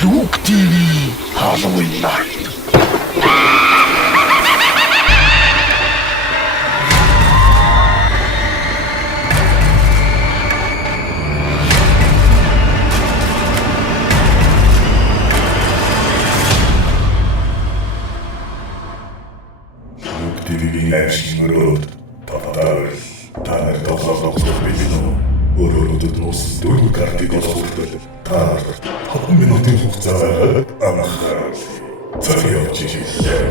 Шүүк ТV Halloween Night. Шүүк ТV-ийн ашигнууд тавтаар та нар тоглох билээ нөө. Өөрөөр нус дөрөв картыг олоход та 5 минутын хугацаа амнахаар цариа чиглэлээ.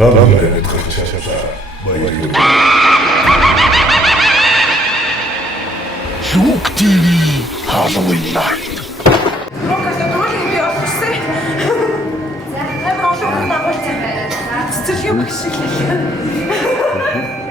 Таламэд хачааса баяр. Шүүк ТV Halloween Night. Рокас дөрөв би олчихсан. За, хамаа олон нагуулсан байна. Цэцэр юм шиг л.